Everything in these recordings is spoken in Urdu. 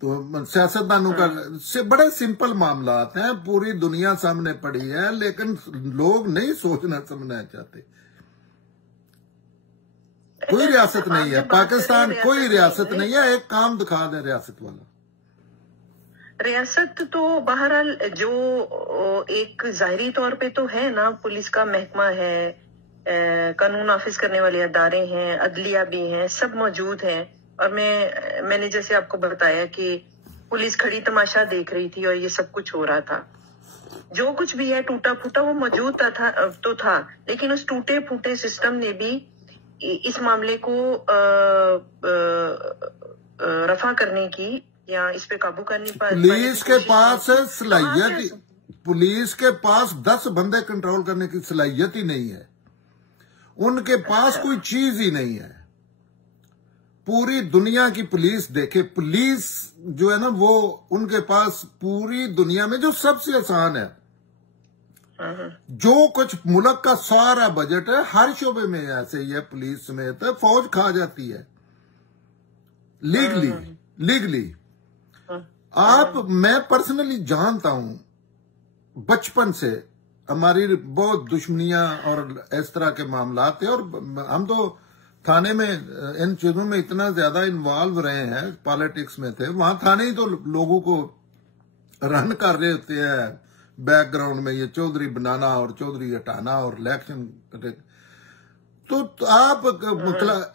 تو سیاستدانوں کا سے بڑے سمپل معاملات ہیں، پوری دنیا سامنے پڑی ہے، لیکن لوگ نہیں سوچنا سمجھنا چاہتے. کوئی ریاست نہیں ہے پاکستان، کوئی ریاست نہیں ہے. ایک کام دکھا دیں ریاست والا. ریاست تو بہرحال جو ایک ظاہری طور پہ تو ہے نا، پولیس کا محکمہ ہے، قانون نافذ کرنے والے ادارے ہیں، عدلیہ بھی ہیں، سب موجود ہیں. اور میں نے جیسے آپ کو بتایا کہ پولیس کھڑی تماشا دیکھ رہی تھی اور یہ سب کچھ ہو رہا تھا. جو کچھ بھی ہے ٹوٹا پھوٹا وہ موجود تھا، لیکن اس ٹوٹے پھوٹے سسٹم نے بھی اس معاملے کو رفع کرنے کی یا اس پہ قابو کرنے پر پولیس کے پاس صلاحیت، پولیس کے پاس 10 بندے کنٹرول کرنے کی صلاحیت ہی نہیں ہے. ان کے پاس کوئی چیز ہی نہیں ہے. پوری دنیا کی پولیس دیکھے، پولیس جو ہے نا وہ ان کے پاس پوری دنیا میں جو سب سے آسان ہے، جو کچھ ملک کا سارا بجٹ ہے ہر شعبے میں ایسے ہی ہے، پولیس سمیت فوج کھا جاتی ہے لیگلی. میں پرسنلی جانتا ہوں، بچپن سے ہماری بہت دشمنیاں اور اس طرح کے معاملات تھے، اور ہم تو تھانے میں ان چیزوں میں اتنا زیادہ انوالو رہے ہیں، پالیٹکس میں تھے. وہاں تھانے ہی تو لوگوں کو رن کر رہے ہوتے ہیں بیک گراؤنڈ میں، یہ چودھری بنانا اور چودھری ہٹانا اور الیکشن. تو آپ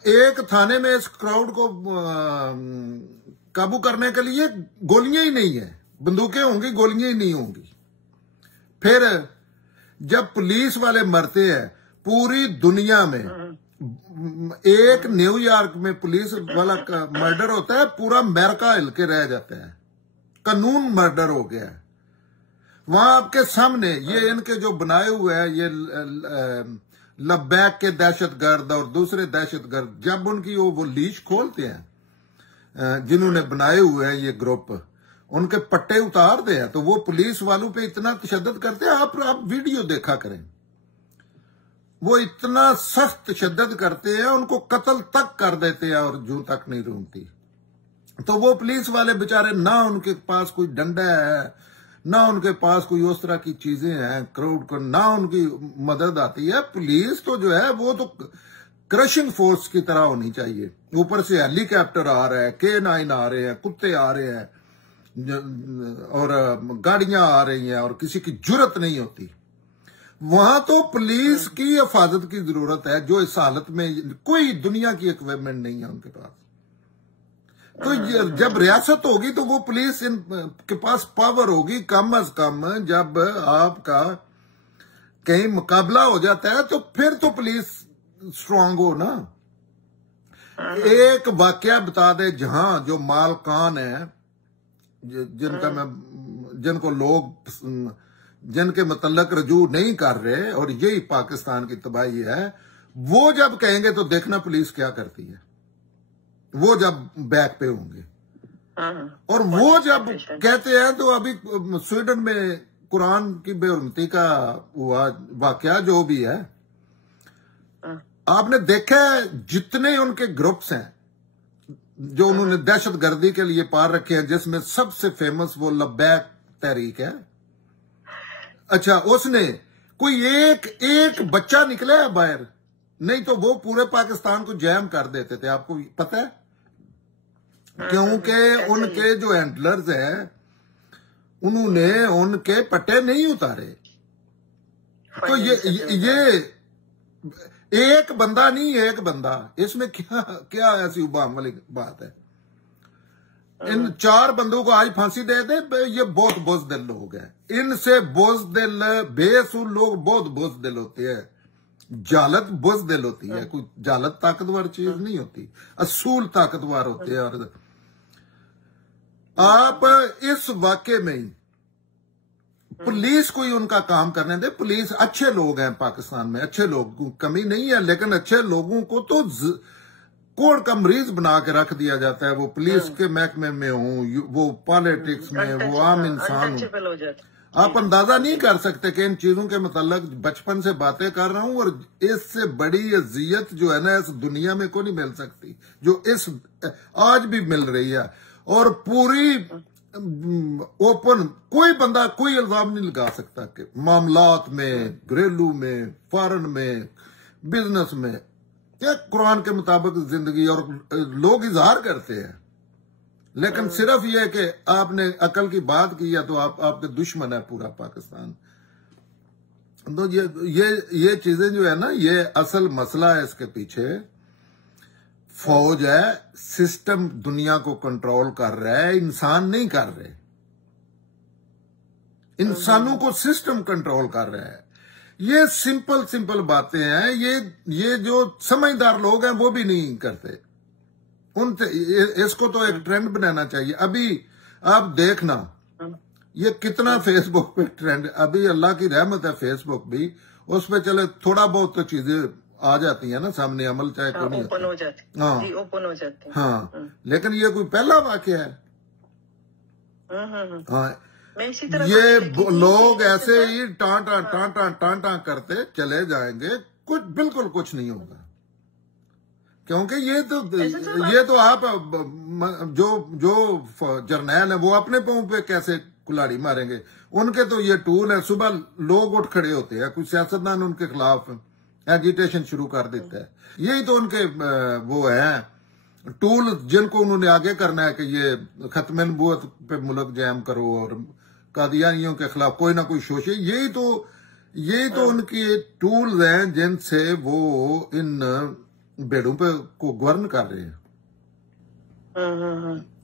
ایک تھانے میں اس کراؤڈ کو قابو کرنے کے لیے گولیاں ہی نہیں ہیں، بندوقیں ہوں گی، گولیاں ہی نہیں ہوں گی. پھر جب پولیس والے مرتے ہیں پوری دنیا میں، ایک نیو یارک میں پولیس والا مرڈر ہوتا ہے، پورا امریکہ ہل کے رہ جاتا ہے. قانون مرڈر ہو گیا ہے وہاں آپ کے سامنے. یہ ان کے جو بنائے ہوئے ہیں یہ لبیک کے دہشت گرد اور دوسرے دہشت گرد، جب ان کی وہ لیش کھولتے ہیں جنہوں نے بنائے ہوئے ہیں یہ گروپ، ان کے پٹے اتار دے ہیں، تو وہ پولیس والوں پہ اتنا تشدد کرتے ہیں. آپ ویڈیو دیکھا کریں، وہ اتنا سخت تشدد کرتے ہیں، ان کو قتل تک کر دیتے ہیں اور جوں تک نہیں رونگتی. تو وہ پولیس والے بےچارے، نہ ان کے پاس کوئی ڈنڈا ہے، نہ ان کے پاس کوئی اس طرح کی چیزیں ہیں کراؤڈ کو، نہ ان کی مدد آتی ہے. پولیس تو جو ہے وہ تو کرشنگ فورس کی طرح ہونی چاہیے. اوپر سے ہیلی کاپٹر آ رہا ہے، K9 آ رہے ہیں، کتے آ رہے ہیں اور گاڑیاں آ رہی ہیں، اور کسی کی جرت نہیں ہوتی. وہاں تو پولیس کی حفاظت کی ضرورت ہے، جو اس حالت میں کوئی دنیا کی اکوپمنٹ نہیں ہے ان کے پاس. تو جب ریاست ہوگی تو وہ پولیس ان کے پاس پاور ہوگی. کم از کم جب آپ کا کہیں مقابلہ ہو جاتا ہے تو پھر تو پولیس اسٹرانگ ہو نا. ایک واقعہ بتا دے جہاں جو مالکان ہیں، جن کو لوگ جن کے متعلق رجوع نہیں کر رہے، اور یہی پاکستان کی تباہی ہے، وہ جب کہیں گے تو دیکھنا پولیس کیا کرتی ہے. وہ جب بیک پہ ہوں گے، اور وہ جب کہتے ہیں تو ابھی سویڈن میں قرآن کی بے حرمتی کا ہوا واقعہ جو بھی ہے، آپ نے دیکھا ہے جتنے ان کے گروپس ہیں جو انہوں نے دہشت گردی کے لیے پار رکھے ہیں، جس میں سب سے فیمس وہ لبیک تحریک ہے. اچھا، اس نے کوئی ایک بچہ نکلا ہے باہر؟ نہیں تو وہ پورے پاکستان کو جیم کر دیتے تھے. آپ کو پتہ ہے کیونکہ ان کے جو ہینڈلرز ہیں انہوں نے ان کے پٹے نہیں اتارے. تو یہ ایک بندہ نہیں، ایک بندہ، اس میں کیا ایسی ابہام والی بات ہے؟ ان 4 بندوں کو آج پھانسی دے دے، یہ بہت بزدل لوگ ہیں. ان سے بزدل بے اصول لوگ بہت بزدل ہوتے ہیں. جالت بزدل ہوتی ہے، کوئی جالت طاقتور چیز نہیں ہوتی، اصول طاقتور ہوتے ہیں. اور آپ اس واقعے میں پولیس کو ہی ان کا کام کرنے دے. پولیس اچھے لوگ ہیں پاکستان میں، اچھے لوگ کمی نہیں ہے، لیکن اچھے لوگوں کو تو کوڑ کا مریض بنا کے رکھ دیا جاتا ہے. وہ پولیس کے محکمے میں ہوں، وہ پالیٹکس میں، وہ عام انسان ہوں. آپ اندازہ نہیں کر سکتے کہ ان چیزوں کے متعلق بچپن سے باتیں کر رہا ہوں، اور اس سے بڑی اذیت جو ہے نا اس دنیا میں کو نہیں مل سکتی جو اس آج بھی مل رہی ہے. اور پوری اوپن، کوئی بندہ کوئی الزام نہیں لگا سکتا کہ معاملات میں، گھریلو میں، فارن میں، بزنس میں، یا قرآن کے مطابق زندگی، اور لوگ اظہار کرتے ہیں، لیکن صرف یہ کہ آپ نے عقل کی بات کی ہے تو آپ کے دشمن ہے پورا پاکستان. تو یہ چیزیں جو ہے نا، یہ اصل مسئلہ ہے اس کے پیچھے. فوج ہے، سسٹم دنیا کو کنٹرول کر رہا ہے، انسان نہیں کر رہے. انسانوں کو سسٹم کنٹرول کر رہا ہے. یہ سمپل باتیں ہیں. یہ جو سمجھدار لوگ ہیں وہ بھی نہیں کرتے. اس کو تو ایک ٹرینڈ بنانا چاہیے. ابھی آپ دیکھنا یہ کتنا فیس بک پہ ٹرینڈ، ابھی اللہ کی رحمت ہے فیس بک بھی، اس پہ چلے تھوڑا بہت تو چیزیں آ جاتی ہیں نا سامنے، عمل چاہے کوئی نہیں اوپن ہو جاتی. ہاں جی اوپن ہو جاتی. ہاں، لیکن یہ کوئی پہلا واقعہ ہے. ہاں، میں اسی طرح یہ لوگ ایسے ہی ٹانٹا کرتے چلے جائیں گے، بالکل کچھ نہیں ہوگا. کیونکہ یہ تو آپ جو جرنیل ہیں وہ اپنے پاؤں پہ کیسے کلاڑی ماریں گے. ان کے تو یہ ٹول ہے، صبح لوگ اٹھ کھڑے ہوتے ہیں، کوئی سیاستدان ان کے خلاف ایجیٹیشن شروع کر دیتا ہے. یہی تو ان کے وہ ہیں ٹول جن کو انہوں نے آگے کرنا ہے کہ یہ ختم نبوت پہ ملک جام کرو اور قادیانیوں کے خلاف کوئی نہ کوئی شوشے. یہی تو ان کی ٹولز ہیں جن سے وہ ان بیڑوں پہ کو گورن کر رہے ہیں.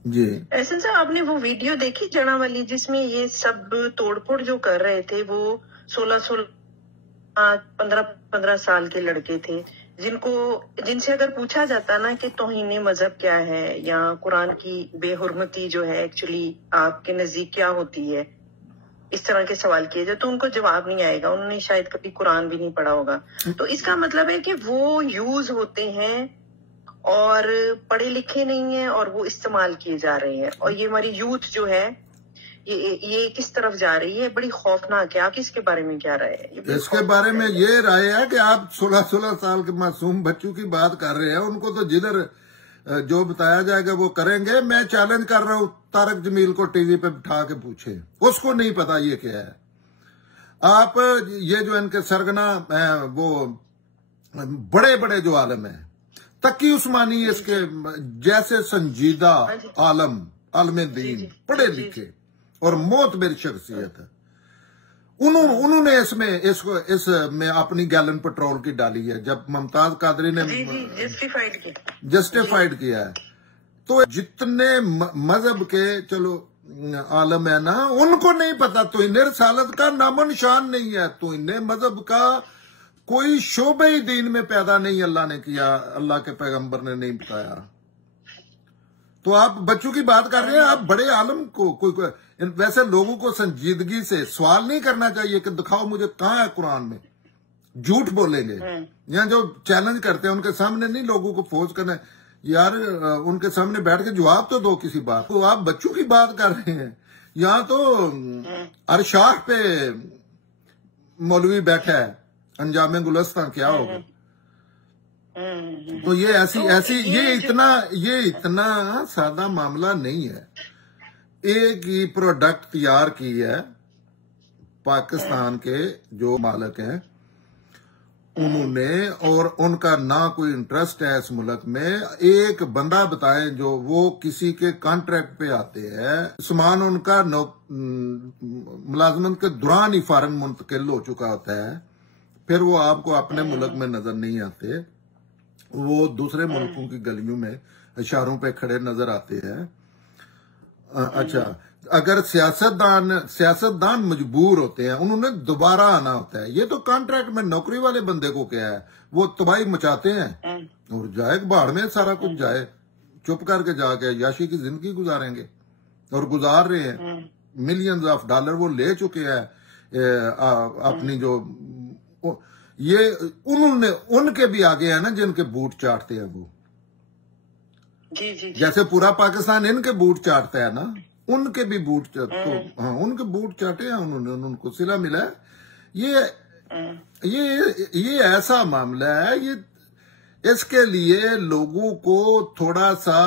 جی احسن صاحب، آپ نے وہ ویڈیو دیکھی جڑا والی جس میں یہ سب توڑ پھوڑ جو کر رہے تھے وہ 15 سال کے لڑکے تھے، جن سے اگر پوچھا جاتا نا کہ توہین مذہب کیا ہے یا قرآن کی بے حرمتی جو ہے ایکچولی آپ کے نزدیک کیا ہوتی ہے، اس طرح کے سوال کیے جائے تو ان کو جواب نہیں آئے گا. انہوں نے شاید کبھی قرآن بھی نہیں پڑھا ہوگا. تو اس کا مطلب ہے کہ وہ یوز ہوتے ہیں اور پڑھے لکھے نہیں ہیں اور وہ استعمال کیے جا رہے ہیں. اور یہ ہماری یوتھ جو ہے یہ کس طرف جا رہی ہے، بڑی خوفناک ہے. آپ اس کے بارے میں کیا رائے ہے؟ اس کے بارے میں یہ رائے ہے کہ آپ 16 سال کے معصوم بچوں کی بات کر رہے ہیں. ان کو تو جدھر جو بتایا جائے گا وہ کریں گے. میں چیلنج کر رہا ہوں طارق جمیل کو ٹی وی پہ بٹھا کے پوچھے، اس کو نہیں پتا یہ کیا ہے. آپ یہ جو ان کے سرگنا وہ بڑے بڑے جو عالم ہیں، تقی عثمانی اس کے جیسے سنجیدہ عالم دین، پڑھے لکھے اور معتبر شخصیت ہے، انہوں نے اس میں اپنی گیلن پٹرول کی ڈالی ہے. جب ممتاز قادری نے جسٹیفائیڈ کیا ہے تو جتنے مذہب کے چلو عالم ہے نا، ان کو نہیں پتا توہین رسالت کا نام و نشان نہیں ہے. توہین مذہب کا کوئی شعبہ ہی دین میں پیدا نہیں اللہ نے کیا، اللہ کے پیغمبر نے نہیں بتایا. تو آپ بچوں کی بات کر رہے ہیں. آپ بڑے عالم کو ویسے لوگوں کو سنجیدگی سے سوال نہیں کرنا چاہیے کہ دکھاؤ مجھے کہاں ہے قرآن میں. جھوٹ بولیں گے یا جو چیلنج کرتے ہیں ان کے سامنے نہیں لوگوں کو فورس کرنا ہے. یار ان کے سامنے بیٹھ کے جواب تو دو کسی بات کو. آپ بچوں کی بات کر رہے ہیں. یہاں تو ارشاہ پہ مولوی بیٹھا ہے، انجام گلستان کیا ہوگا. تو یہ اتنا سادہ معاملہ نہیں ہے. ایک ہی پروڈکٹ تیار کی ہے پاکستان کے جو مالک ہیں انہوں نے، اور ان کا نہ کوئی انٹرسٹ ہے اس ملک میں. ایک بندہ بتائیں جو وہ کسی کے کانٹریکٹ پہ آتے ہیں، سامان ان کا ملازمت کے دوران ہی فارن منتقل ہو چکا ہوتا ہے، پھر وہ آپ کو اپنے ملک میں نظر نہیں آتے، وہ دوسرے ملکوں کی گلیوں میں اشاروں پہ کھڑے نظر آتے ہیں. اچھا، اگر سیاستدان مجبور ہوتے ہیں، انہوں نے دوبارہ آنا ہوتا ہے. یہ تو کانٹریکٹ میں نوکری والے بندے کو کیا ہے، وہ تباہی مچاتے ہیں اور جائے بھاڑ میں سارا کچھ جائے، چپ کر کے جا کے یاشی کی زندگی گزاریں گے اور گزار رہے ہیں. ملینز آف ڈالر وہ لے چکے ہیں اپنی جو یہ انہوں نے ان کے بھی آگے ہیں نا جن کے بوٹ چاٹتے ہیں وہ. جیسے پورا پاکستان ان کے بوٹ چاٹتا ہے نا، ان کے بھی بوٹ ہاں ان کے بوٹ چاٹے ہیں انہوں نے، ان کو صلہ ملا ہے. یہ ایسا معاملہ ہے، یہ اس کے لیے لوگوں کو تھوڑا سا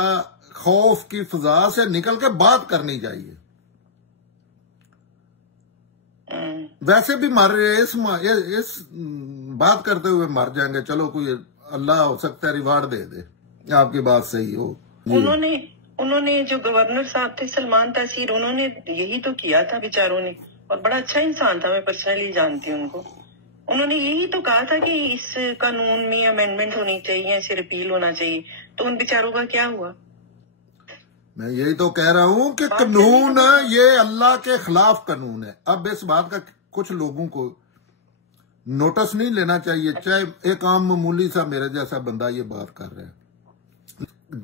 خوف کی فضا سے نکل کے بات کرنی چاہیے. ویسے بھی مر رہے اس بات کرتے ہوئے مر جائیں گے. چلو کوئی اللہ ہو سکتا ہے ریوارڈ دے دے, آپ کی بات صحیح ہو. انہوں نے جو گورنر صاحب تھے سلمان تاثیر, انہوں نے یہی تو کیا تھا بیچاروں نے, اور بڑا اچھا انسان تھا, میں پرسنلی جانتی ہوں ان کو. انہوں نے یہی تو کہا تھا کہ اس قانون میں امینڈمنٹ ہونی چاہیے, اسے ریپیل ہونا چاہیے. تو ان بیچاروں کا کیا ہوا؟ میں یہی تو کہہ رہا ہوں کہ قانون یہ اللہ کے خلاف قانون ہے. اب اس بات کا کچھ لوگوں کو نوٹس نہیں لینا چاہیے, چاہے ایک عام معمولی سا میرے جیسا بندہ یہ بات کر رہا ہے.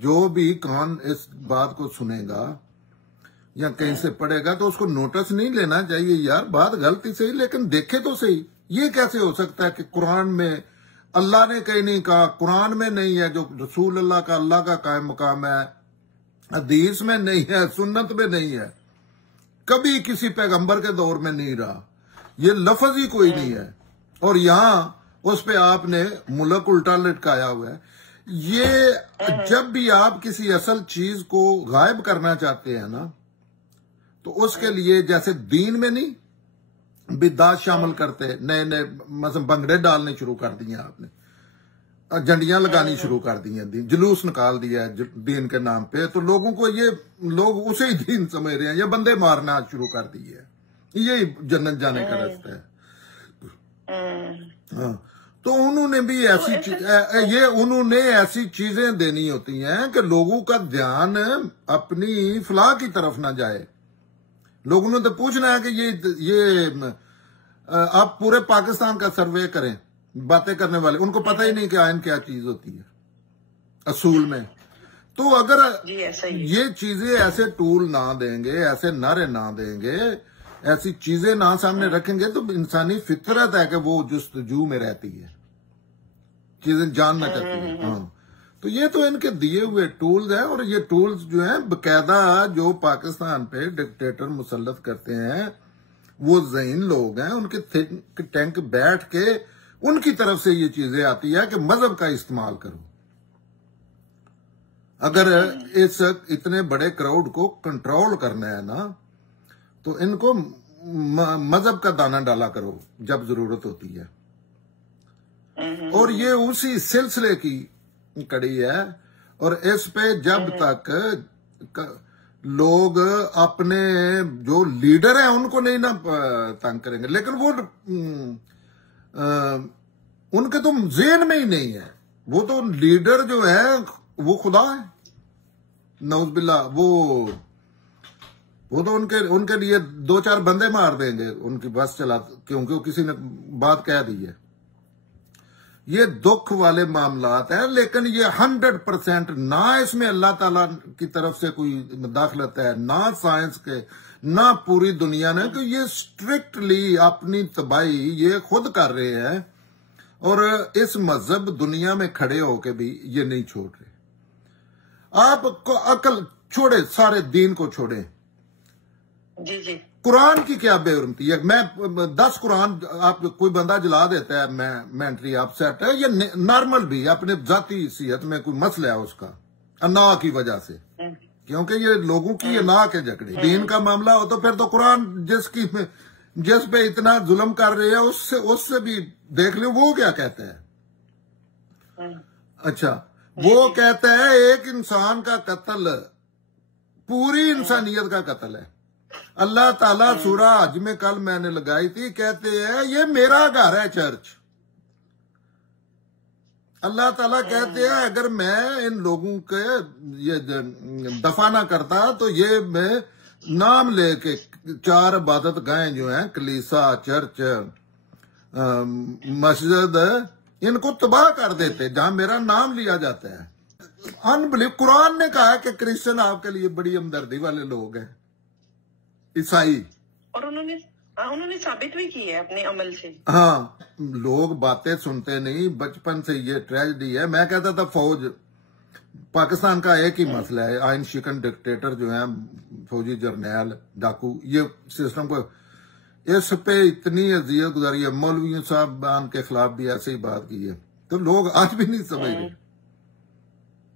جو بھی کون اس بات کو سنے گا یا کہیں سے پڑھے گا تو اس کو نوٹس نہیں لینا چاہیے. یار بات غلطی صحیح, لیکن دیکھے تو صحیح. یہ کیسے ہو سکتا ہے کہ قرآن میں اللہ نے کہیں نہیں کہا, قرآن میں نہیں ہے, جو رسول اللہ کا قائم مقام ہے, حدیث میں نہیں ہے, سنت میں نہیں ہے, کبھی کسی پیغمبر کے دور میں نہیں رہا, یہ لفظ ہی کوئی نہیں ہے. اور یہاں اس پہ آپ نے ملک الٹا لٹکایا ہوا ہے. یہ جب بھی آپ کسی اصل چیز کو غائب کرنا چاہتے ہیں نا, تو اس کے لیے جیسے دین میں نہیں بدعات شامل کرتے, نئے مثلا بنگڑے ڈالنے شروع کر دیے آپ نے, جھنڈیاں لگانی شروع کر دی ہیں, جلوس نکال دیا ہے دین کے نام پہ, تو لوگوں کو یہ لوگ اسے ہی دین سمجھ رہے ہیں, یا بندے مارنا شروع کر دیے, یہی جنت جانے کا راستہ ہے. ہاں, تو انہوں نے بھی انہوں نے ایسی چیزیں دینی ہوتی ہیں کہ لوگوں کا دھیان اپنی فلاح کی طرف نہ جائے. لوگوں نے تو پوچھنا ہے کہ یہ آپ پورے پاکستان کا سروے کریں, باتیں کرنے والے ان کو پتہ ہی نہیں کہ آئین کیا چیز ہوتی ہے اصول میں. تو اگر یہ چیزیں ایسے ٹول نہ دیں گے, ایسے نعرے نہ دیں گے, ایسی چیزیں نہ سامنے رکھیں گے, تو انسانی فطرت ہے کہ وہ جستجو میں رہتی ہے, چیزیں جاننا چاہتی ہے. ہاں, تو یہ تو ان کے دیے ہوئے ٹولز ہیں, اور یہ ٹولز جو ہیں باقاعدہ جو پاکستان پہ ڈکٹیٹر مسلط کرتے ہیں وہ ذہین لوگ ہیں, ان کے تھنک ٹینک بیٹھ کے ان کی طرف سے یہ چیزیں آتی ہے کہ مذہب کا استعمال کرو. اگر اس اتنے بڑے کراؤڈ کو کنٹرول کرنا ہے نا, تو ان کو مذہب کا دانہ ڈالا کرو جب ضرورت ہوتی ہے. اور یہ اسی سلسلے کی کڑی ہے, اور اس پہ جب تک لوگ اپنے جو لیڈر ہیں ان کو نہیں نہ تنگ کریں گے, لیکن وہ ان کے تو ذہن میں ہی نہیں ہے. وہ تو لیڈر جو ہے وہ خدا ہے, نعوذ باللہ. وہ تو ان کے لیے 2-4 بندے مار دیں گے ان کی بس چلا, کیونکہ کسی نے بات کہہ دی ہے. یہ دکھ والے معاملات ہیں, لیکن یہ 100% نہ اس میں اللہ تعالیٰ کی طرف سے کوئی مداخلت ہے, نہ سائنس کے, نہ پوری دنیا نے, کہ یہ اسٹرکٹلی اپنی تباہی یہ خود کر رہے ہیں, اور اس مذہب دنیا میں کھڑے ہو کے بھی یہ نہیں چھوڑ رہے. آپ کو عقل چھوڑے, سارے دین کو چھوڑے. جی قرآن کی کیا بے حرمتی ہے؟ میں 10 قرآن آپ کوئی بندہ جلا دیتا ہے, میں مینٹلی اپ سیٹ ہے, یہ نارمل بھی اپنے ذاتی صحت میں کوئی مسئلہ ہے اس کا, انا کی وجہ سے, کیونکہ یہ لوگوں کی انا کے جھگڑے. دین کا معاملہ ہو تو پھر تو قرآن جس پہ اتنا ظلم کر رہے ہیں اس سے بھی دیکھ لیں وہ کیا کہتا ہے. اچھا, وہ کہتا ہے ایک انسان کا قتل پوری انسانیت کا قتل ہے. اللہ تعالیٰ سورہ حج میں کل میں نے لگائی تھی, کہتے ہیں یہ میرا گھر ہے چرچ. اللہ تعالیٰ کہتے ہیں اگر میں ان لوگوں کے یہ دفع نہ کرتا تو یہ میں نام لے کے 4 عبادت گاہیں جو ہیں, کلیسا, چرچ, مسجد, ان کو تباہ کر دیتے جہاں میرا نام لیا جاتا ہے. انبلیو. قرآن نے کہا کہ کرسچن آپ کے لیے بڑی ہمدردی والے لوگ ہیں, عیسائی, اور انہوں نے ثابت بھی کی ہے اپنے عمل سے. ہاں, لوگ باتیں سنتے نہیں, بچپن سے یہ ٹریجڈی ہے. میں کہتا تھا فوج پاکستان کا ایک ہی مسئلہ ہے, آئین شکن ڈکٹیٹر جو ہیں, فوجی جرنیل, ڈاکو, یہ سسٹم کو اس پہ اتنی اذیت گزاری ہے. مولویوں صاحب کے خلاف بھی ایسے ہی بات کی ہے, تو لوگ آج بھی نہیں سمجھ رہے.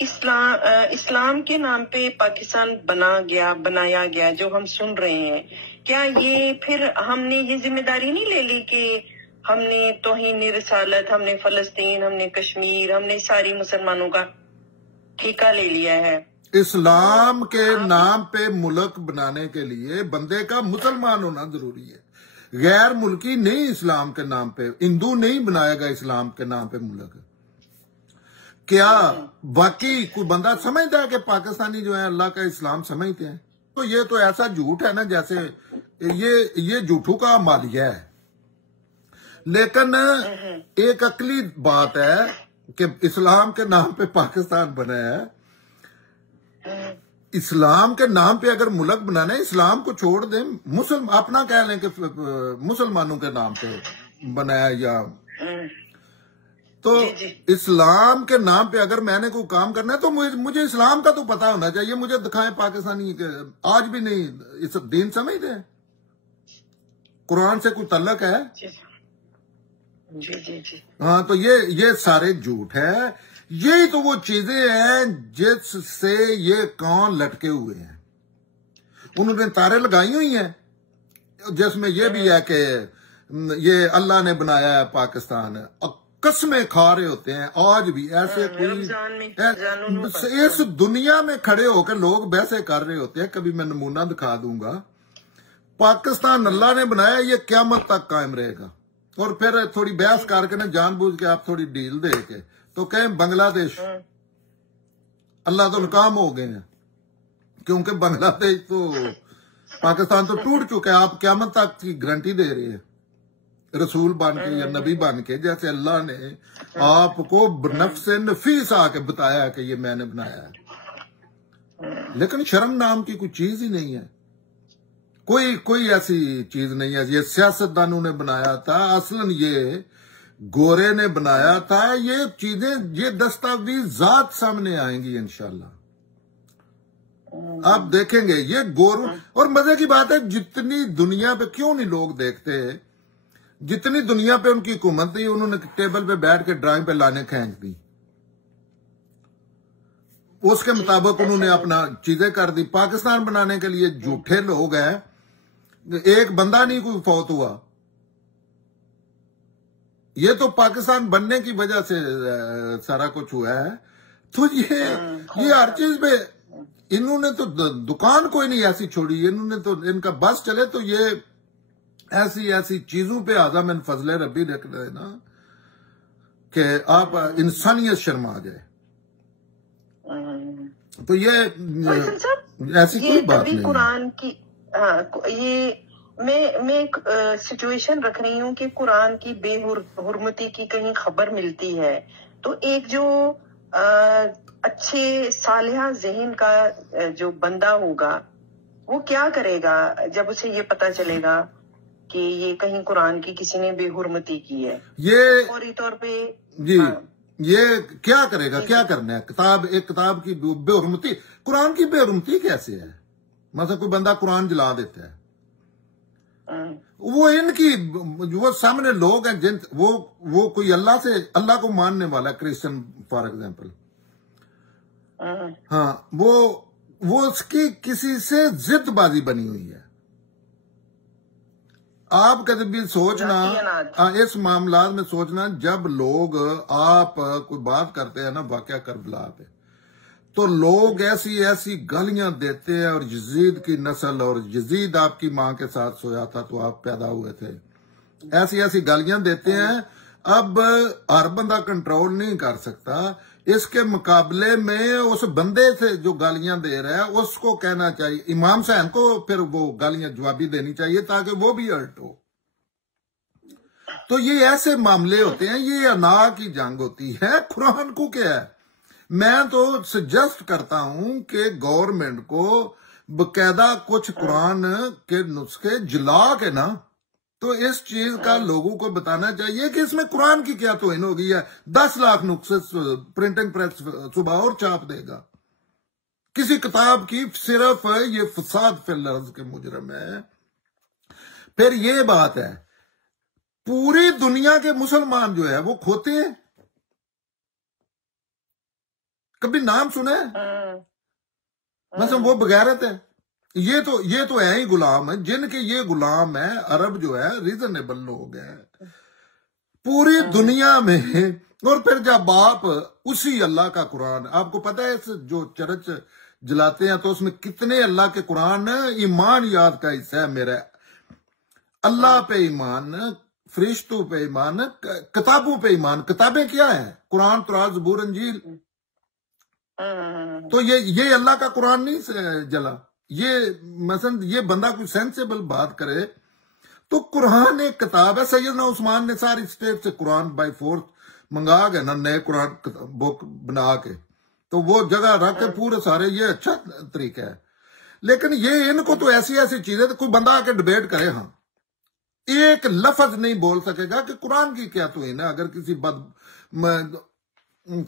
اسلام کے نام پہ پاکستان بنایا گیا جو ہم سن رہے ہیں، کیا یہ پھر ہم نے یہ ذمہ داری نہیں لے لی کہ ہم نے توہین رسالت، ہم نے فلسطین، ہم نے کشمیر، ہم نے ساری مسلمانوں کا ٹھیکہ لے لیا ہے؟ اسلام کے نام پہ ملک بنانے کے لیے بندے کا مسلمان ہونا ضروری ہے، غیر ملکی نہیں۔ اسلام کے نام پہ ہندو نہیں بنائے گا اسلام کے نام پہ ملک۔ کیا واقعی کوئی بندہ سمجھتا ہے کہ پاکستانی جو ہے اللہ کا اسلام سمجھتے ہیں؟ تو یہ تو ایسا جھوٹ ہے نا جیسے یہ جھوٹوں کا مالیہ ہے۔ لیکن ایک عقلی بات ہے کہ اسلام کے نام پہ پاکستان بنا ہے۔ اسلام کے نام پہ اگر ملک بنانا ہے، اسلام کو چھوڑ دیں، اپنا کہہ لیں کہ مسلمانوں کے نام پہ بنایا، یا تو اسلام کے نام پہ اگر میں نے کوئی کام کرنا ہے تو مجھے اسلام کا تو پتہ ہونا چاہیے۔ مجھے دکھائیں پاکستانی کہ آج بھی نہیں اس دین سمجھتے ہیں، قرآن سے کوئی تعلق ہے؟ ہاں، تو یہ سارے جھوٹ ہے۔ یہی تو وہ چیزیں ہیں جس سے یہ کان لٹکے ہوئے ہیں۔ انہوں نے تارے لگائی ہوئی ہیں جس میں یہ بھی ہے کہ یہ اللہ نے بنایا ہے پاکستان، قسمیں کھا رہے ہوتے ہیں آج بھی ایسے کوئی اس دنیا میں کھڑے ہو کے لوگ بحثیں کر رہے ہوتے ہیں۔ کبھی میں نمونہ دکھا دوں گا۔ پاکستان اللہ نے بنایا، یہ قیامت تک قائم رہے گا۔ اور پھر تھوڑی بحث کر کے نا جان بوجھ کے آپ تھوڑی ڈیل دے کے تو کہیں بنگلہ دیش اللہ تو ناکام ہو گئے ہیں، کیونکہ بنگلہ دیش تو پاکستان تو ٹوٹ چکا ہے۔ آپ قیامت تک کی گارنٹی دے رہے ہیں رسول بن کے یا نبی بن کے، جیسے اللہ نے آپ کو نفس نفیس آ کے بتایا کہ یہ میں نے بنایا ہے۔ لیکن شرم نام کی کوئی چیز ہی نہیں ہے، کوئی ایسی چیز نہیں ہے۔ یہ سیاستدانوں نے بنایا تھا، اصلاً یہ گورے نے بنایا تھا۔ یہ چیزیں، یہ دستاویزات سامنے آئیں گی انشاءاللہ، آپ دیکھیں گے۔ یہ گوروں، اور مزے کی بات ہے جتنی دنیا پہ کیوں نہیں لوگ دیکھتے، جتنی دنیا پہ ان کی حکومت تھی، انہوں نے ٹیبل پہ بیٹھ کے ڈرائنگ پہ لانے کھینچ دی، اس کے مطابق انہوں نے اپنا چیزیں کر دی۔ پاکستان بنانے کے لیے جھوٹے لوگ ہیں، ایک بندہ نہیں کوئی فوت ہوا۔ یہ تو پاکستان بننے کی وجہ سے سارا کچھ ہوا ہے۔ تو یہ ہر چیز پہ انہوں نے تو دکان کوئی نہیں ایسی چھوڑی، انہوں نے تو ان کا بس چلے تو یہ ایسی چیزوں پہ اعظم من فضل ربی رکھ رہے نا کہ آپ انسانیت شرما جائے۔ تو یہ ایسی کوئی بات نہیں۔ قرآن کی میں ایک سچویشن رکھ رہی ہوں کہ قرآن کی بے حرمتی کی کہیں خبر ملتی ہے تو ایک جو اچھے صالحہ ذہن کا جو بندہ ہوگا وہ کیا کرے گا جب اسے یہ پتا چلے گا کہ یہ کہیں قرآن کی کسی نے بے حرمتی کی ہے؟ یہ فوری طور پہ جی یہ کیا کرے گا، کیا کرنا ہے؟ ایک کتاب کی بے حرمتی، قرآن کی بے حرمتی کیسے ہے؟ مثلا کوئی بندہ قرآن جلا دیتا ہے، وہ ان کی وہ سامنے لوگ ہیں وہ کوئی اللہ کو ماننے والا کرسچن فار ایگزامپل، ہاں وہ اس کی کسی سے ضد بازی بنی ہوئی ہے۔ آپ کبھی بھی سوچنا اس معاملات میں سوچنا، جب لوگ آپ کوئی بات کرتے ہیں نا واقعہ کربلا پہ، تو لوگ ایسی گالیاں دیتے ہیں، اور یزید کی نسل، اور یزید آپ کی ماں کے ساتھ سویا تھا تو آپ پیدا ہوئے تھے، ایسی گالیاں دیتے ہیں۔ اب ہر بندہ کنٹرول نہیں کر سکتا، اس کے مقابلے میں اس بندے سے جو گالیاں دے رہا ہے اس کو کہنا چاہیے، امام حسین کو پھر وہ گالیاں جوابی دینی چاہیے تاکہ وہ بھی ہرٹ ہو۔ تو یہ ایسے معاملے ہوتے ہیں، یہ انا کی جنگ ہوتی ہے۔ قرآن کو کیا ہے؟ میں تو سجیسٹ کرتا ہوں کہ گورنمنٹ کو باقاعدہ کچھ قرآن کے نسخے جلا کے نا، تو اس چیز کا لوگوں کو بتانا چاہیے کہ اس میں قرآن کی کیا توہین ہو گئی ہے۔ 10 لاکھ نسخے پرنٹنگ پریس صبح اور چھاپ دے گا کسی کتاب کی، صرف یہ فساد فی الارض کے مجرم ہے۔ پھر یہ بات ہے، پوری دنیا کے مسلمان جو ہے وہ کھوتے ہیں۔ کبھی نام سنے؟ ہاں، مثلا وہ بغیرت ہے، یہ تو ہے ہی غلام ہے، جن کے یہ غلام ہے عرب جو ہے ریزنیبل لوگ ہیں پوری دنیا میں. اور پھر جب آپ اسی اللہ کا قرآن، آپ کو پتہ ہے جو چرچ جلاتے ہیں تو اس میں کتنے اللہ کے قرآن، ایمان یاد کا حصہ ہے میرا، اللہ پہ ایمان، فرشتوں پہ ایمان، کتابوں پہ ایمان. کتابیں کیا ہیں؟ قرآن، تورات، زبور، انجیل. تو یہ اللہ کا قرآن نہیں جلا. یہ مثلا یہ بندہ کوئی سینسیبل بات کرے تو قرآن ایک کتاب ہے. سیدنا عثمان نے ساری اسٹیٹ سے قرآن بائی فورس منگا گئے نا، نئے قرآن بک بنا کے، تو وہ جگہ رکھ کے پورے سارے، یہ اچھا طریقہ ہے. لیکن یہ ان کو تو ایسی چیزیں، کوئی بندہ آ کے ڈبیٹ کرے، ہاں ایک لفظ نہیں بول سکے گا کہ قرآن کی کیا توہین ہے. اگر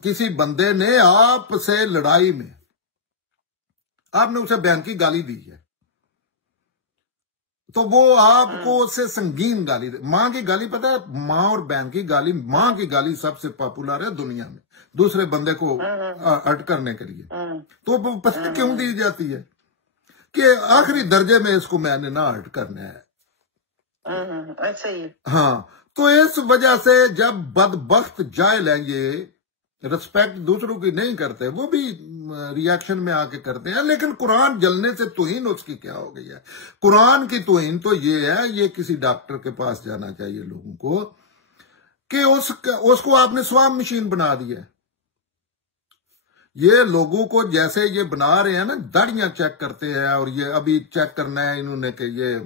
کسی بندے نے آپ سے لڑائی میں آپ نے اسے بہن کی گالی دی ہے تو وہ آپ کو اس سے سنگین گالی دے. ماں کی گالی پتہ ہے، ماں اور بہن کی گالی، ماں کی گالی سب سے پاپولر ہے دنیا میں دوسرے بندے کو ہرٹ کرنے کے لیے. تو وہ پتہ کیوں دی جاتی ہے کہ آخری درجے میں اس کو میں نے نہ ہرٹ کرنا ہے. ایسا ہی. ہاں، تو اس وجہ سے جب بدبخت جاہل ہیں، یہ رسپیکٹ دوسروں کی نہیں کرتے، وہ بھی ری ایکشن میں آ کے کرتے ہیں. لیکن قرآن جلنے سے توہین اس کی کیا ہو گئی ہے؟ قرآن کی توہین تو یہ ہے، یہ کسی ڈاکٹر کے پاس جانا چاہیے لوگوں کو کہ اس کو آپ نے سواب مشین بنا دیا ہے. یہ لوگوں کو جیسے یہ بنا رہے ہیں نا، داڑیاں چیک کرتے ہیں، اور یہ ابھی چیک کرنا ہے انہوں نے کہ یہ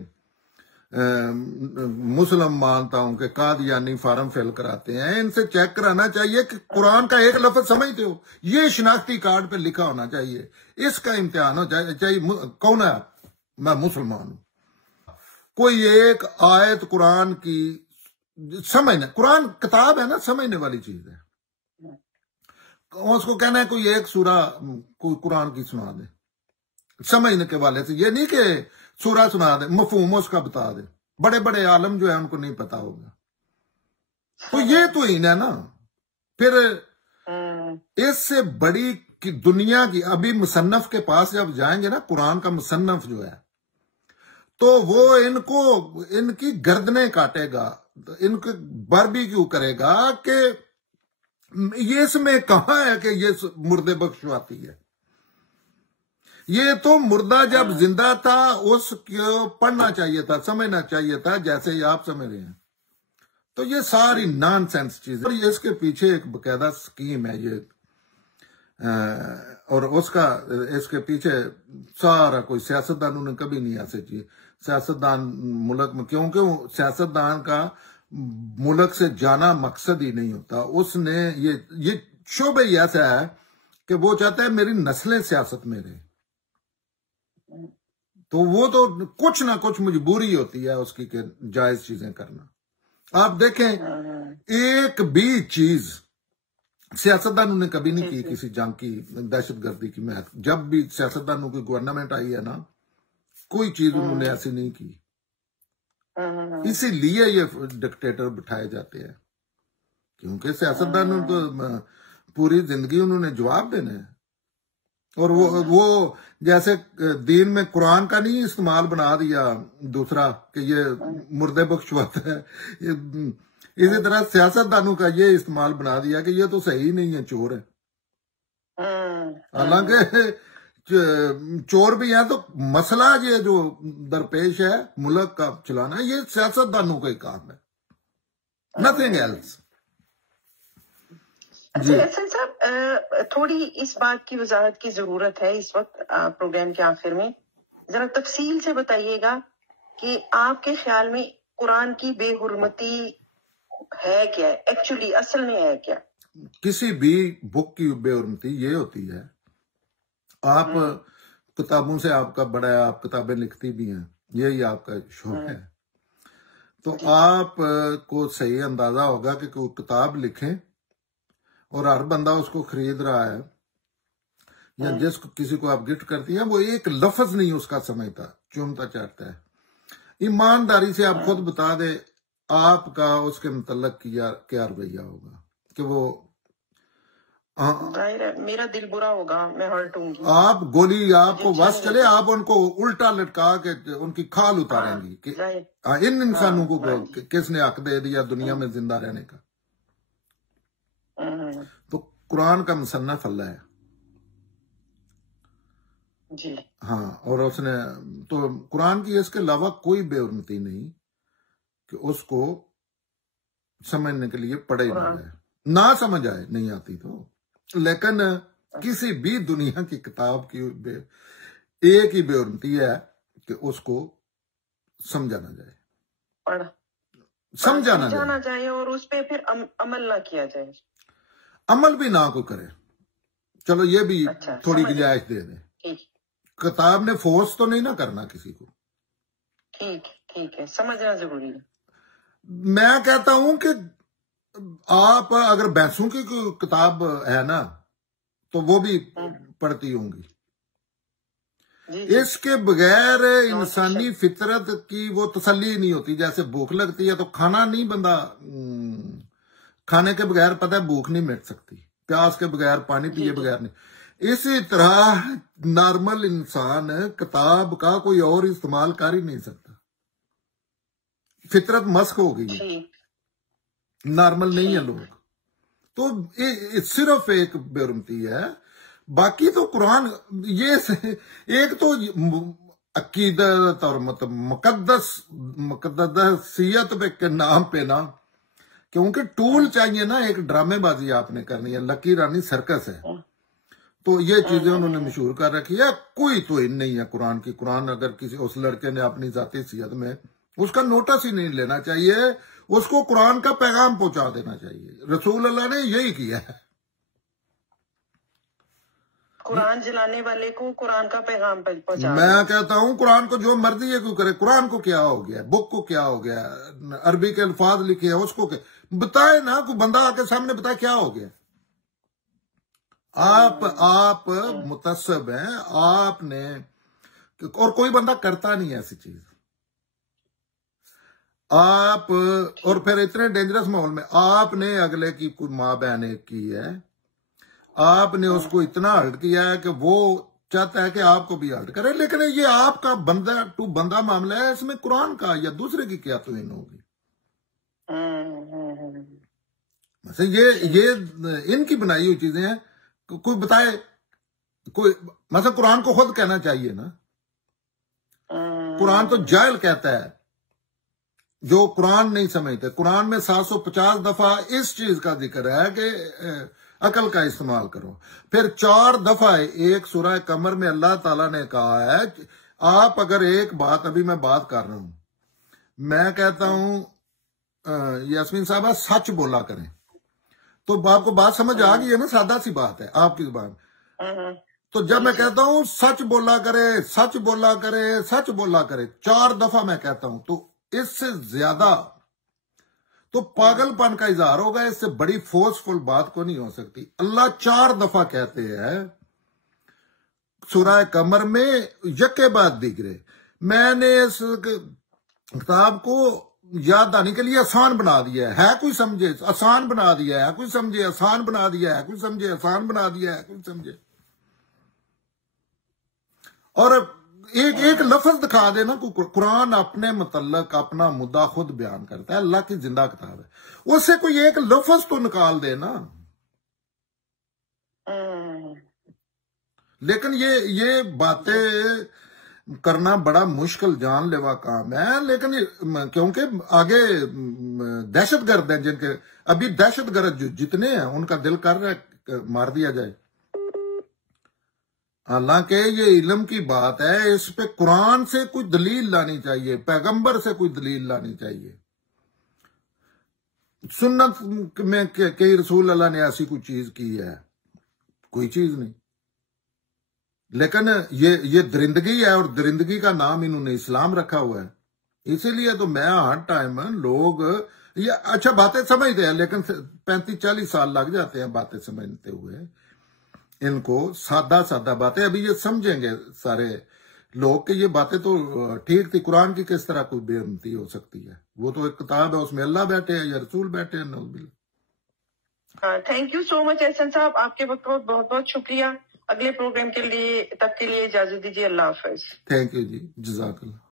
مسلم مانتا ہوں کہ قادیانی فارم فل کراتے ہیں، ان سے چیک کرانا چاہیے کہ قرآن کا ایک لفظ سمجھتے ہو. یہ شناختی کارڈ پہ لکھا ہونا چاہیے، اس کا امتحان ہو چاہیے. کون ہے؟ میں مسلمان ہوں. کوئی ایک آیت قرآن کی سمجھنا، قرآن کتاب ہے نا، سمجھنے والی چیز ہے. اس کو کہنا ہے کوئی ایک سورہ کوئی قرآن کی سنا دے سمجھنے کے والے سے، یہ نہیں کہ سورہ سنا دے مفہوم اس کا بتا دے. بڑے بڑے عالم جو ہے ان کو نہیں پتا ہوگا. تو یہ تو ہی نا. پھر اس سے بڑی دنیا کی، ابھی مصنف کے پاس جب جائیں گے نا، قرآن کا مصنف جو ہے، تو وہ ان کی گردنیں کاٹے گا، ان کو باربیکیو کرے گا کہ یہ اس میں کہاں ہے کہ یہ مردے بخشواتی ہے. یہ تو مردہ جب زندہ تھا اس کو پڑھنا چاہیے تھا، سمجھنا چاہیے تھا جیسے ہی آپ سمجھ رہے ہیں. تو یہ ساری نان سینس چیز ہے. اس کے پیچھے ایک باقاعدہ سکیم ہے یہ، اور اس کے پیچھے سارا کوئی سیاستدانوں نے کبھی نہیں ایسے چیز. سیاستدان ملک میں کیونکہ سیاستدان کا ملک سے جانا مقصد ہی نہیں ہوتا. اس نے یہ شعبہ ہی ایسا ہے کہ وہ چاہتا ہے میری نسلیں سیاست میں رہے. تو وہ تو کچھ نہ کچھ مجبوری ہوتی ہے اس کی کہ جائز چیزیں کرنا. آپ دیکھیں ایک بھی چیز سیاستدانوں نے کبھی نہیں کی کسی جنگ کی، دہشت گردی کی. میں جب بھی سیاستدانوں کی گورنمنٹ آئی ہے نا، کوئی چیز انہوں نے ایسی نہیں کی. اسی لیے یہ ڈکٹیٹر بٹھائے جاتے ہیں، کیونکہ سیاستدانوں تو پوری زندگی انہوں نے جواب دینا ہے. اور وہ جیسے دین میں قرآن کا نہیں استعمال بنا دیا دوسرا کہ یہ مردے بخشواتا ہے، اسی طرح سیاستدانوں کا یہ استعمال بنا دیا کہ یہ تو صحیح نہیں ہے، چور ہے. حالانکہ چور بھی ہیں، تو مسئلہ یہ جو درپیش ہے ملک کا چلانا، یہ سیاستدانوں کا ہی کام ہے، نتھنگ ایلس. احسن صاحب، تھوڑی اس بات کی وضاحت کی ضرورت ہے اس وقت پروگرام کے آخر میں. ذرا تفصیل سے بتائیے گا کہ آپ کے خیال میں قرآن کی بے حرمتی ہے کیا، ایکچولی اصل میں ہے کیا؟ کسی بھی بک کی بے حرمتی یہ ہوتی ہے، آپ کتابوں سے آپ کا بڑا ہے، آپ کتابیں لکھتی بھی ہیں، یہی آپ کا شوق ہے. تو آپ کو صحیح اندازہ ہوگا کہ کوئی کتاب لکھیں اور ہر بندہ اس کو خرید رہا ہے، یا کسی کو آپ گفٹ کرتی ہیں، وہ ایک لفظ نہیں اس کا سمجھتا، چومتا چاٹتا ہے. ایمانداری سے آپ خود بتا دیں آپ کا اس کے متعلق کیا رویہ ہوگا کہ وہ ظاہر ہے میرا دل برا ہوگا، میں ہرٹ ہوں گی. آپ گولی آپ کو وس چلے، آپ ان کو الٹا لٹکا کے ان کی کھال اتاریں گی کہ ان انسانوں کو کس نے حق دے دیا دنیا میں زندہ رہنے کا. تو قرآن کا مصنف اللہ ہے جی. ہاں، اور اس نے تو قرآن کی اس کے علاوہ کوئی بے حرمتی نہیں کہ اس کو سمجھنے کے لیے پڑھے نہ جائے، نہ سمجھ آئے، نہیں آتی تو. لیکن کسی بھی دنیا کی کتاب کی ایک ہی بے حرمتی ہے کہ اس کو سمجھا نہ جائے، سمجھا نہ جائے اور اس پہ پھر عمل نہ کیا جائے، عمل بھی نہ کوئی کرے. چلو یہ بھی تھوڑی گنجائش دے دیں، کتاب نے فورس تو نہیں نہ کرنا کسی کو. ٹھیک ہے، سمجھنا ضروری ہے. میں کہتا ہوں کہ آپ اگر بحثوں کی کوئی کتاب ہے نا تو وہ بھی پڑھتی ہوں گی. اس کے بغیر انسانی فطرت کی وہ تسلی نہیں ہوتی. جیسے بھوک لگتی ہے تو کھانا نہیں، بندہ کھانے کے بغیر پتہ ہے بھوک نہیں مٹ سکتی، پیاس کے بغیر، پانی پیے بغیر نہیں. اسی طرح نارمل انسان کتاب کا کوئی اور استعمال کر ہی نہیں سکتا، فطرت مسخ ہو گئی ہے، نارمل نہیں ہے لوگ. تو صرف ایک بے حرمتی ہے، باقی تو قرآن یہ ایک تو عقیدت اور مطلب مقدسیت کے نام پہ نا، کیونکہ ٹول چاہیے نا. ایک ڈرامے بازی آپ نے کرنی ہے، لکی رانی سرکس ہے، تو یہ چیزیں انہوں نے مشہور کر رکھی ہے. کوئی تو نہیں ہے قرآن کی. قرآن اگر کسی اس لڑکے نے اپنی ذاتی صحت میں اس کا نوٹس ہی نہیں لینا چاہیے، اس کو قرآن کا پیغام پہنچا دینا چاہیے. رسول اللہ نے یہی کیا ہے. قرآن جلانے والے کو قرآن کا پیغام پہنچا. میں کہتا ہوں قرآن کو جو مرضی ہے کیوں کرے. قرآن کو کیا ہو گیا، بک کو کیا ہو گیا، عربی کے الفاظ لکھے ہیں اس کو بتائے نا. کوئی بندہ آ کے سامنے بتائے کیا ہو گیا. آپ متعصب ہیں، آپ نے، اور کوئی بندہ کرتا نہیں ایسی چیز. آپ اور پھر اتنے ڈینجرس ماحول میں آپ نے اگلے کی کوئی ماں بہن کی ہے، آپ نے اس کو اتنا ہرٹ کیا ہے کہ وہ چاہتا ہے کہ آپ کو بھی ہرٹ کرے. لیکن یہ آپ کا بندہ ٹو بندہ معاملہ ہے، اس میں قرآن کا یا دوسرے کی کیا توہین ہوگی. یہ ان کی بنائی ہوئی چیزیں ہیں. کوئی بتائے، کوئی مثلا قرآن کو خود کہنا چاہیے نا. قرآن تو جاہل کہتا ہے جو قرآن نہیں سمجھتے. قرآن میں 750 دفعہ اس چیز کا ذکر ہے کہ عقل کا استعمال کرو. پھر 4 دفعہ ایک سورہ قمر میں اللہ تعالیٰ نے کہا ہے آپ اگر ایک بات، ابھی میں بات کر رہا ہوں، میں کہتا ہوں یاسمین صاحبہ سچ بولا کریں، تو آپ کو بات سمجھ آ گئی ہے نا. سادہ سی بات ہے آپ کی زبان. تو جب میں کہتا ہوں سچ بولا کرے، سچ بولا کرے، سچ بولا کرے 4 دفعہ میں کہتا ہوں، تو اس سے زیادہ تو پاگل پن کا اظہار ہوگا. اس سے بڑی فورسفل بات کو نہیں ہو سکتی. اللہ 4 دفعہ کہتے ہیں سورہ قمر میں یکے بعد دیگرے. میں نے اس کتاب کو یاد آنے کے لیے آسان بنا دیا ہے کوئی سمجھے آسان بنا دیا ہے، کوئی سمجھے آسان بنا دیا ہے، کوئی سمجھے آسان بنا دیا ہے، کوئی سمجھے. اور ایک لفظ دکھا دے نا. قرآن اپنے متعلق اپنا مدعا خود بیان کرتا ہے، اللہ کی زندہ کتاب ہے. اس سے کوئی ایک لفظ تو نکال دے نا. لیکن یہ باتیں کرنا بڑا مشکل جان لیوا کام ہے. لیکن کیونکہ آگے دہشت گرد ہیں، جن کے ابھی دہشت گرد جتنے ہیں ان کا دل کر رہا ہے مار دیا جائے. حالانکہ یہ علم کی بات ہے، اس پہ قرآن سے کوئی دلیل لانی چاہیے، پیغمبر سے کوئی دلیل لانی چاہیے. سنت میں کہ رسول اللہ نے ایسی کوئی چیز کی ہے، کوئی چیز نہیں. لیکن یہ درندگی ہے، اور درندگی کا نام انہوں نے اسلام رکھا ہوا ہے. اسی لیے تو میں ہر ٹائم لوگ یہ اچھا باتیں سمجھتے ہیں، لیکن 35-40 سال لگ جاتے ہیں باتیں سمجھتے ہوئے. ان کو سادہ سادہ باتیں ابھی یہ سمجھیں گے سارے لوگ کہ یہ باتیں تو ٹھیک تھی. قرآن کی کس طرح کوئی بے حرمتی ہو سکتی ہے؟ وہ تو ایک کتاب ہے، اس میں اللہ بیٹھے ہیں یا رسول بیٹھے ہیں. تھینک یو سو مچ احسن صاحب، آپ کے وقت بہت بہت شکریہ. اگلے پروگرام کے لیے تب کے لیے اجازت دیجیے. اللہ حافظ. تھینک یو جی، جزاک اللہ.